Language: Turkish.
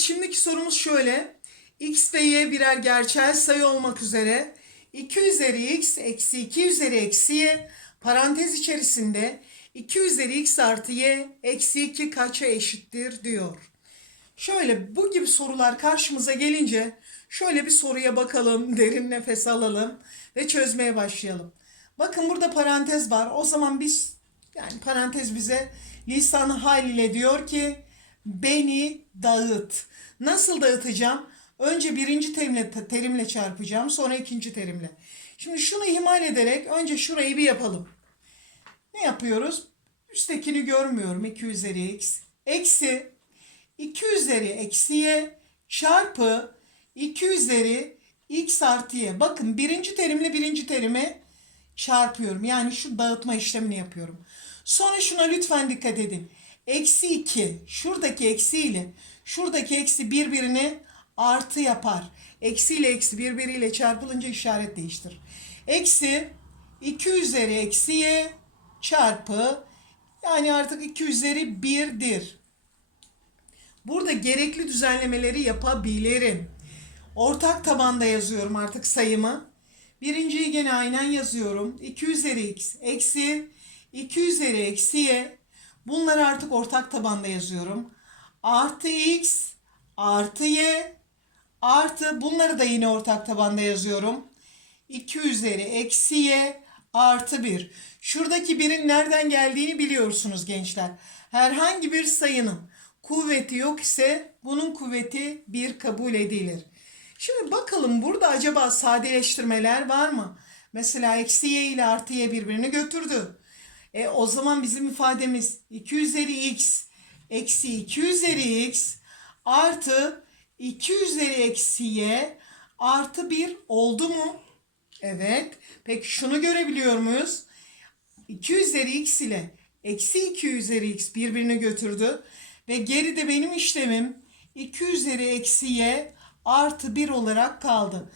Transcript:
Şimdiki sorumuz şöyle. X ve Y birer gerçel sayı olmak üzere 2 üzeri x eksi 2 üzeri eksi y parantez içerisinde 2 üzeri x artı y eksi 2 kaça eşittir diyor. Şöyle bu gibi sorular karşımıza gelince şöyle bir soruya bakalım, derin nefes alalım ve çözmeye başlayalım. Bakın burada parantez var. O zaman biz yani parantez bize lisan hal ile diyor ki beni dağıt. Nasıl dağıtacağım? Önce birinci terimle, terimle çarpacağım sonra ikinci terimle. Şimdi şunu ihmal ederek önce şurayı bir yapalım. Ne yapıyoruz? Üsttekini görmüyorum. 2 üzeri x. Eksi 2 üzeri eksi y çarpı 2 üzeri x artı y. Bakın birinci terimle birinci terimi çarpıyorum. Yani şu dağıtma işlemini yapıyorum. Sonra şuna lütfen dikkat edin. Eksi 2 şuradaki eksi ile şuradaki eksi birbirini artı yapar. Eksi ile eksi birbiriyle çarpılınca işaret değiştir. Eksi 2 üzeri eksi y çarpı yani artık 2 üzeri 1'dir. Burada gerekli düzenlemeleri yapabilirim. Ortak tabanda yazıyorum artık sayımı. Birinciyi gene aynen yazıyorum. 2 üzeri x eksi 2 üzeri eksi y. Bunları artık ortak tabanda yazıyorum. Artı x artı y artı bunları da yine ortak tabanda yazıyorum. 2 üzeri eksi y artı 1. Şuradaki birin nereden geldiğini biliyorsunuz gençler. Herhangi bir sayının kuvveti yok ise bunun kuvveti 1 kabul edilir. Şimdi bakalım burada acaba sadeleştirmeler var mı? Mesela eksi y ile artı y birbirini götürdü. E, o zaman bizim ifademiz 2 üzeri x eksi 2 üzeri x artı 2 üzeri eksi y artı 1 oldu mu? Evet. Peki şunu görebiliyor muyuz? 2 üzeri x ile eksi 2 üzeri x birbirini götürdü. Ve geride benim işlemim 2 üzeri eksi y artı 1 olarak kaldı.